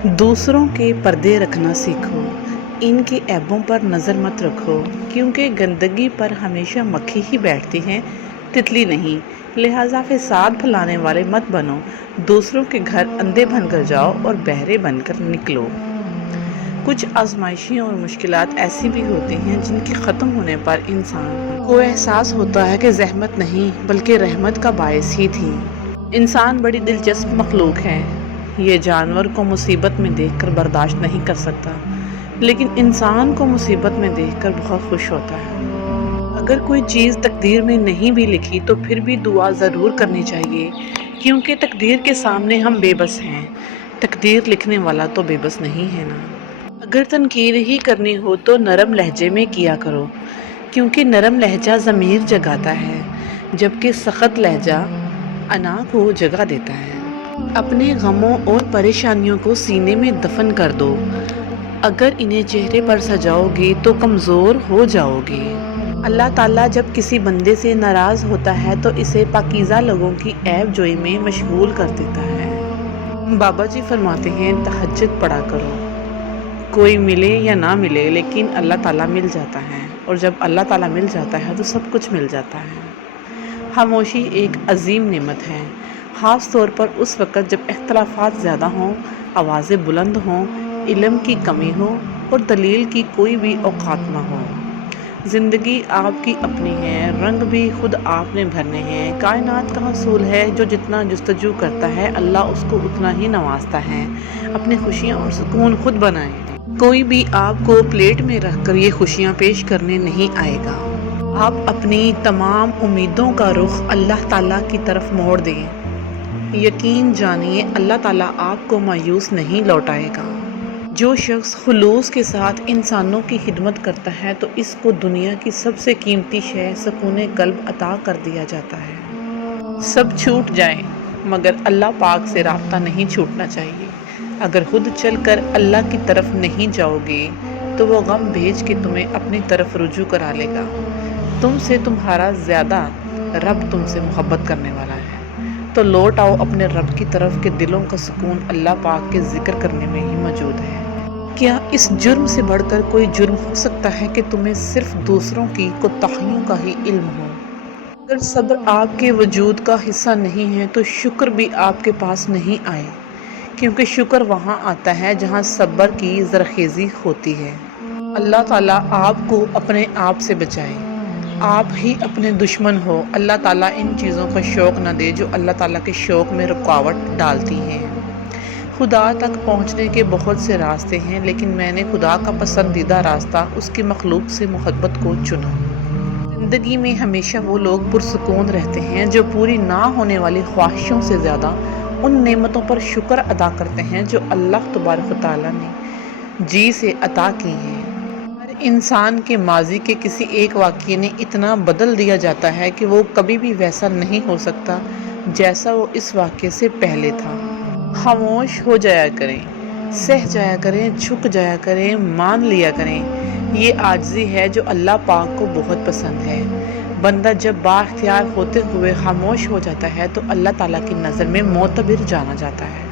दूसरों के पर्दे रखना सीखो, इनके ऐबों पर नज़र मत रखो, क्योंकि गंदगी पर हमेशा मक्खी ही बैठती हैं, तितली नहीं। लिहाजा फ़साद फैलाने वाले मत बनो, दूसरों के घर अंधे बनकर जाओ और बहरे बनकर निकलो। कुछ आजमाइशें और मुश्किलात ऐसी भी होती हैं जिनके ख़त्म होने पर इंसान को एहसास होता है कि ज़हमत नहीं बल्कि रहमत का बायस ही थी। इंसान बड़ी दिलचस्प मखलूक है। ये जानवर को मुसीबत में देखकर बर्दाश्त नहीं कर सकता, लेकिन इंसान को मुसीबत में देखकर बहुत खुश होता है। अगर कोई चीज़ तकदीर में नहीं भी लिखी तो फिर भी दुआ ज़रूर करनी चाहिए, क्योंकि तकदीर के सामने हम बेबस हैं। तकदीर लिखने वाला तो बेबस नहीं है ना। अगर तनकीर ही करनी हो तो नरम लहजे में किया करो, क्योंकि नरम लहजा ज़मीर जगाता है, जबकि सख्त लहजा अना को जगा देता है। अपने गमों और परेशानियों को सीने में दफन कर दो। अगर इन्हें चेहरे पर सजाओगे तो कमज़ोर हो जाओगे। अल्लाह ताला जब किसी बंदे से नाराज़ होता है तो इसे पाकीज़ा लोगों की ऐब जोई में मशगूल कर देता है। बाबा जी फरमाते हैं, तहज्जुद पढ़ा करो, कोई मिले या ना मिले लेकिन अल्लाह ताला मिल जाता है, और जब अल्लाह ताला मिल जाता है तो सब कुछ मिल जाता है। खामोशी एक अजीम नेमत है, ख़ास तौर पर उस वक़्त जब इख्तलाफात ज़्यादा हों, आवाज़ें बुलंद हों, इल्म की कमी हो और दलील की कोई भी औकात ना हो। ज़िंदगी आपकी अपनी है, रंग भी खुद आपने भरने हैं। कायनात का असूल है, जो जितना जुस्तजू करता है अल्लाह उसको उतना ही नवाजता है। अपनी खुशियाँ और सुकून खुद बनाएं। कोई भी आपको प्लेट में रखकर ये खुशियाँ पेश करने नहीं आएगा। आप अपनी तमाम उम्मीदों का रुख अल्लाह ताला की तरफ मोड़ दें। यकीन जानिए अल्लाह ताला आपको मायूस नहीं लौटाएगा। जो शख्स खुलूस के साथ इंसानों की खिदमत करता है तो इसको दुनिया की सबसे कीमती शय सुकून कल्ब अता कर दिया जाता है। सब छूट जाए मगर अल्लाह पाक से राब्ता नहीं छूटना चाहिए। अगर खुद चलकर अल्लाह की तरफ नहीं जाओगे तो वो गम भेज के तुम्हें अपनी तरफ रुजू करा लेगा। तुमसे तुम्हारा ज़्यादा रब तुमसे मोहब्बत करने वाला है, तो लौट आओ अपने रब की तरफ के दिलों का सुकून अल्लाह पाक के जिक्र करने में ही मौजूद है। क्या इस जुर्म से बढ़कर कोई जुर्म हो सकता है कि तुम्हें सिर्फ दूसरों की कोताहियों का ही इल्म हो? अगर सब्र आपके वजूद का हिस्सा नहीं है तो शुक्र भी आपके पास नहीं आए, क्योंकि शुक्र वहाँ आता है जहाँ सब्र की ज़रखेज़ी होती है। अल्लाह ताला आपको अपने आप से बचाए। आप ही अपने दुश्मन हो। अल्लाह ताला इन चीज़ों का शौक़ न दे जो अल्लाह ताला के शौक़ में रुकावट डालती हैं। खुदा तक पहुँचने के बहुत से रास्ते हैं, लेकिन मैंने खुदा का पसंदीदा रास्ता उसकी मखलूक से मोहब्बत को चुना। ज़िंदगी में हमेशा वो लोग पुरसुकून रहते हैं जो पूरी ना होने वाली ख्वाहिशों से ज़्यादा उन नेमतों पर शुक्र अदा करते हैं जो अल्लाह तबारक व तआला ने जी से अता की हैं। हर इंसान के माजी के किसी एक वाक़ये ने इतना बदल दिया जाता है कि वो कभी भी वैसा नहीं हो सकता जैसा वो इस वाक़ये से पहले था। खामोश हो जाया करें, सह जाया करें, झुक जाया करें, मान लिया करें। ये आजिज़ी है जो अल्लाह पाक को बहुत पसंद है। बंदा जब बाख्तियार होते हुए खामोश हो जाता है तो अल्लाह ताला की नज़र में मोतबर जाना जाता है।